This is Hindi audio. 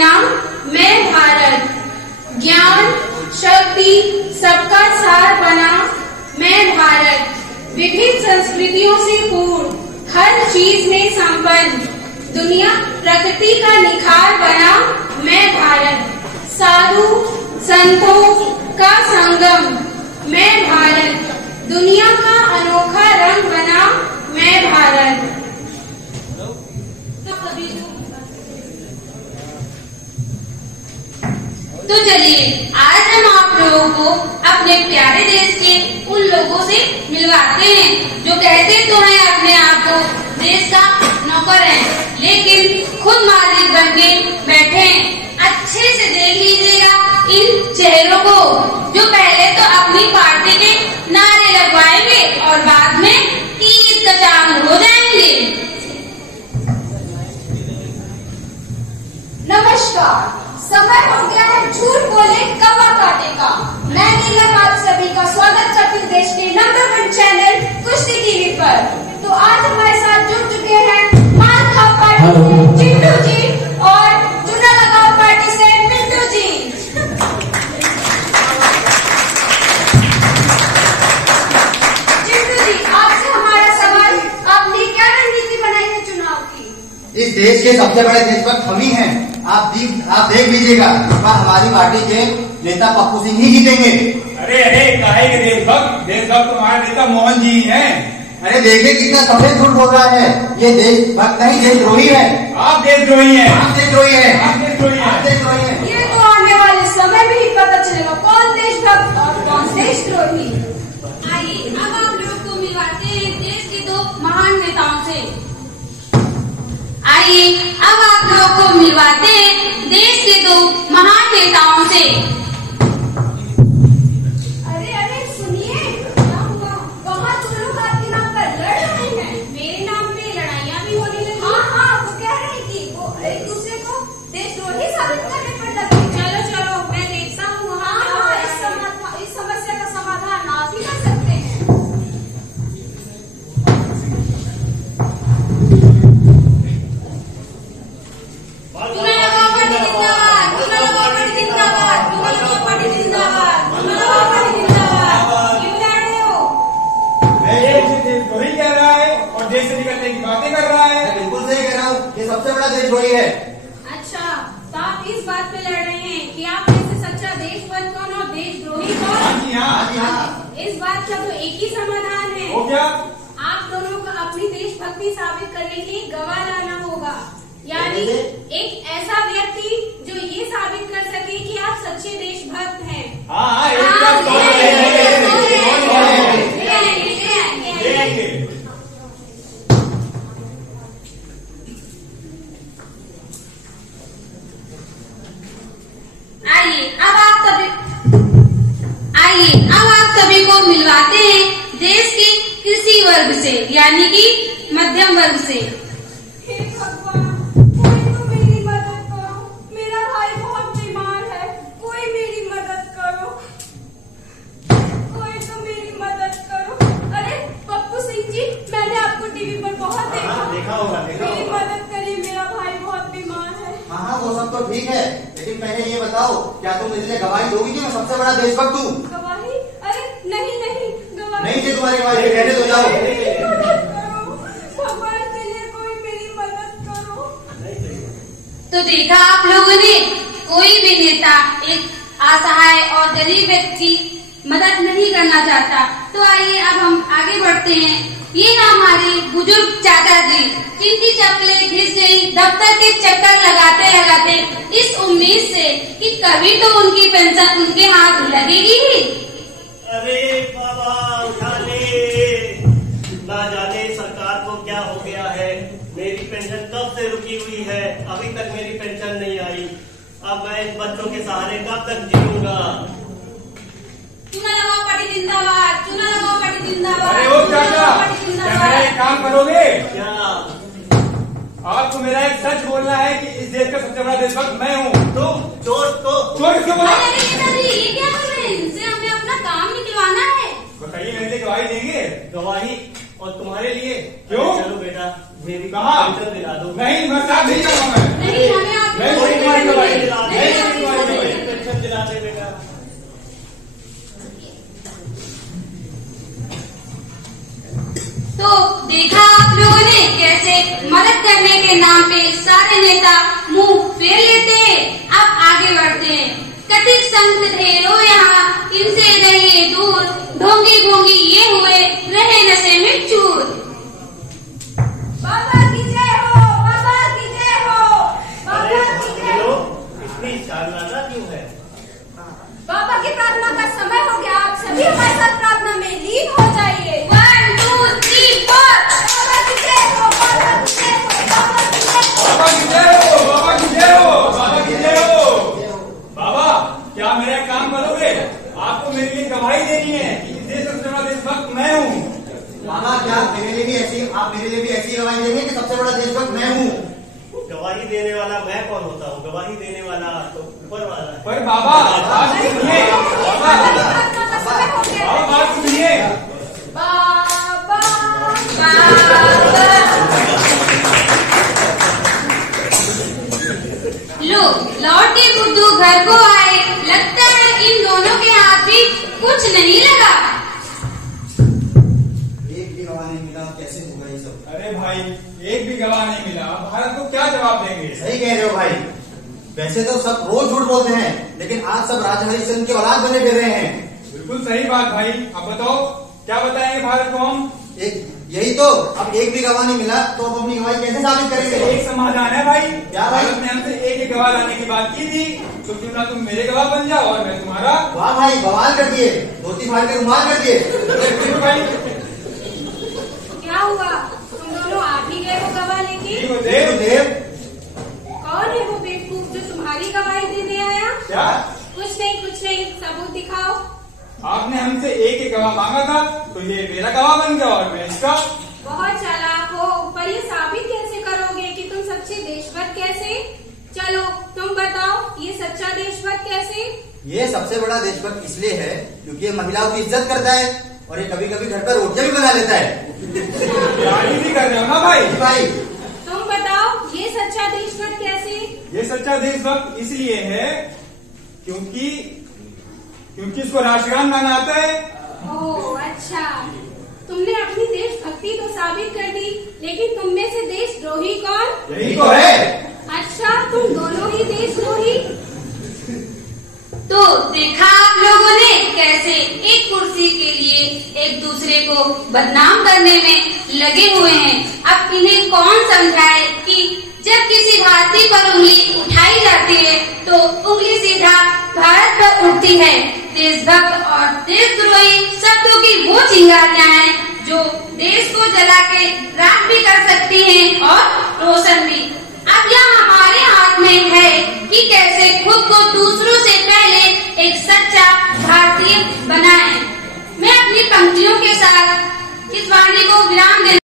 बना मैं भारत, ज्ञान शक्ति सबका सार बना मैं भारत, विभिन्न संस्कृतियों से पूर्ण हर चीज में संपन्न दुनिया प्रकृति का निखार बना मैं भारत, साधु संतों का संगम मैं भारत, दुनिया का अनोखा रंग बना मैं भारत। तो चलिए आज हम आप लोगों को अपने प्यारे देश के उन लोगों से मिलवाते हैं जो कहते तो हैं अपने आप को देश का नौकर है, लेकिन खुद मालिक बन के बैठे हैं। अच्छे से देख लीजिएगा इन चेहरों को जो पहले तो अपनी पार्टी के नारे लगवाएंगे और बाद में ईद का चांद हो जाएंगे। नमस्कार, समय हो गया है झूठ बोले कवा काटे का। मैं नीलम आप सभी का स्वागत करती हूँ देश के नंबर 1 चैनल कुश्ती टीवी पर। तो आज हमारे साथ जुड़ चुके हैं मालखा पार्टी से चिंटू जी और चुना लगाओ पार्टी से मिंटू जी। चिंटू जी, आपसे हमारा सवाल, आपने क्या रणनीति बनाई है चुनाव की? इस देश के सबसे बड़े देशभक्त हम ही हैं। आप देख लीजिएगा, इस बार हमारी पार्टी के नेता पप्पू सिंह ही जीतेंगे। अरे काहे के देशभक्त हमारे नेता मोहन जी हैं। अरे देखिए कितना सफेद झूठ बोल रहा है, ये देशभक्त नहीं देशद्रोही है। आप देशद्रोही हैं। आप देशद्रोही हैं। आप देशद्रोही हैं। आप देशद्रोही हैं। ये तो आने वाले समय में ही पता चलेगा कौन देशभक्त और कौन देशद्रोही। आइए अब आप लोग को मिलवाते हैं देश के 2 महान नेताओं से। आइए अब आप लोग को मिलवाते हैं देश के 2 महान नेताओं से। अरे सुनिए, क्या हुआ? कहाँ तुम लोग आपके नाम पर लड़ रहे हैं? मेरे नाम पे लड़ाइयाँ भी होने लगी। हाँ, वो कह रही थी वो एक दूसरे को देशद्रोही साबित करने पर लगी। चलो मैं देखता हूँ। हाँ, इस समस्या का समाधान आप ही कर सकते हैं। देशद्रोही कह रहा है और देश से निकलने की बातें कर रहा है। बिल्कुल सही कह रहा हूँ, ये सबसे बड़ा देशद्रोही है। अच्छा, तो आप इस बात पे लड़ रहे हैं कि आप में से सच्चा देशभक्त कौन और देशद्रोही कौन? हाँ जी हाँ। हाँ जी हाँ। इस बात का तो एक ही समाधान है। वो क्या? आप दोनों को अपनी देशभक्ति साबित करने के लिए गवाह लाना होगा, यानी एक ऐसा व्यक्ति जो ये साबित कर सके कि आप सच्चे देशभक्त हैं। हाँ आइए अब आप सभी को मिलवाते हैं देश के कृषि वर्ग से, यानी कि मध्यम वर्ग से। हे भगवान, कोई तो मेरी मदद करो, मेरा भाई बहुत बीमार है, कोई मेरी मदद करो, कोई तो मेरी मदद करो। अरे पप्पू सिंह जी, मैंने आपको टीवी पर बहुत देखा होगा। मेरी मदद करिए, मेरा भाई बहुत बीमार है। हाँ, वो सब तो ठीक है, लेकिन पहले ये बताओ, क्या तुम इसलिए गवाही दोगी कि मैं सबसे बड़ा देशभक्त हूँ? गवाही? अरे नहीं, गवाही नहीं थी तुम्हारी गवाही, कहने तो जाओ। भगवान के लिए कोई मेरी मदद करो। तो देखा आप लोगों ने, कोई भी नेता एक असहाय और गरीब व्यक्ति मदद नहीं करना चाहता। तो आइए अब हम आगे बढ़ते हैं। ये हमारे बुजुर्ग चाचा जी, जिनकी चप्पलें घिस गई दफ्तर के चक्कर लगाते लगाते, इस उम्मीद से कि कभी तो उनकी पेंशन उनके हाथ लगेगी ही। अरे बाबा उठा ले, ना जाने सरकार को क्या हो गया है। मेरी पेंशन कब से रुकी हुई है, अभी तक मेरी पेंशन नहीं आई। अब मैं इन बच्चों के सहारे कब तक जीऊंगा? चुना लगाओ पार्टी जिंदाबाद, चुना लगाओ पार्टी जिंदाबाद। अरे ओ चाचा, क्या मेरा एक काम करोगे? क्या? आपको मेरा एक सच बोलना है कि इस देश का सबसे बड़ा देशभक्त मैं हूँ। तुम चोर किसको बोला? ये क्या कर रहे हैं? इनसे हमें अपना काम निकलवाना है। बताइए, मेरे लिए गवाही देंगे? गवाही? और तुम्हारे लिए? क्यों? चलो बेटा, मेरी कहाँ? पेंशन दिला दो। नहीं, मैं साथ नहीं जाऊंगा। नहीं, हमें आप मैं तुम्हारी गवाही देखा आप लोगों ने कैसे मदद करने के नाम पे सारे नेता मुंह फेर लेते हैं। अब आगे बढ़ते हैं। कथित संत ढेरों यहाँ, इनसे रहिए दूर, ढोंगी भोंगी ये हुए, रहे नशे में चूर। बाबा की जय हो, बाबा की जय हो, बाबा की जय हो। इतनी शानदार क्यों है? बाबा की प्रार्थना का समय हो गया, आप सभी हमारे साथ प्रार्थना में लीन हो जाइए। 1 2 3 4। बाबा की जय हो, बाबा की जय हो, बाबा की जय हो। बाबा की जय हो, बाबा की जय हो, बाबा की जय हो। बाबा, क्या मेरा काम करोगे? आपको मेरे लिए गवाही देनी है कि इस देश का सबसे बड़ा देशभक्त मैं हूँ। बाबा, क्या आप मेरे लिए भी ऐसी गवाही देंगे कि सबसे बड़ा देशभक्त मैं हूँ? गवाही देने वाला मैं कौन होता हूँ? गवाही देने वाला तो ऊपर वाला है। पर बाबा, बात सुनिए। बाबा, प्रार्थना का समय हो गया है। बाबा, बात सुनिए। बाबा, लो, लौट के बुद्धू घर को आए। लगता है इन दोनों के हाथ भी कुछ नहीं लगा। एक भी गवाह नहीं मिला, कैसे होगा ये सब? अरे भाई, एक भी गवाह नहीं मिला, भारत को क्या जवाब देंगे? सही कह रहे हो भाई। वैसे तो सब रोज झूठ बोलते हैं, लेकिन आज सब राजा हरिश्चंद्र के औलाद बने फिर रहे हैं। बिल्कुल सही बात भाई। अब बताओ, क्या बताएंगे भारत को हम? यही तो, अब एक भी गवाह नहीं मिला तो अब अपनी गवाही कैसे साबित करेंगे? एक समाधान है भाई। क्या भाई? भारत ने हमसे एक गवाह लाने की बात की थी, तो क्यों ना तुम मेरे गवाह बन जाओ और मैं तुम्हारा। वाह भाई, बवाल कर दिए, धोती फाड़ के रुमाल कर दिए। भाई, क्या हुआ? तुम दोनों आप ही गए वो गवाह लेके? देव, कौन है वो बेवकूफ जो तुम्हारी गवाही देने आया? क्या कुछ नहीं, सबूत दिखाओ। आपने हमसे एक ही गवाह मांगा था, तो ये मेरा गवाह बन गया और मैं इसका। बहुत चालाक हो, पर ये साबित कैसे करोगे कि तुम सच्चे देशभक्त कैसे? चलो तुम बताओ, ये सच्चा देशभक्त कैसे? ये सबसे बड़ा देशभक्त इसलिए है क्योंकि ये महिलाओं की इज्जत करता है और ये कभी कभी घर पर रोटियां भी बना लेता है। गाली भी कर रहे हो ना भाई? भाई, तुम बताओ, ये सच्चा देशभक्त कैसे? ये सच्चा देशभक्त इसलिए है क्योंकि इसको राष्ट्रगान गाना आता है। ओह अच्छा, तुमने अपनी देशभक्ति तो साबित कर दी, लेकिन तुम में से देशद्रोही कौन? यही तो है। अच्छा, तुम दोनों ही देशद्रोही। तो देखा आप लोगों ने कैसे एक कुर्सी के लिए एक दूसरे को बदनाम करने में लगे हुए हैं। अब इन्हें कौन समझाए कि जब किसी भारतीय पर उंगली उठाई जाती है तो उंगली सीधा भारत पर उठती है। देशभक्त और देशद्रोही शब्दों की वो चिंगारियां हैं जो देश को जला के राख भी कर सकती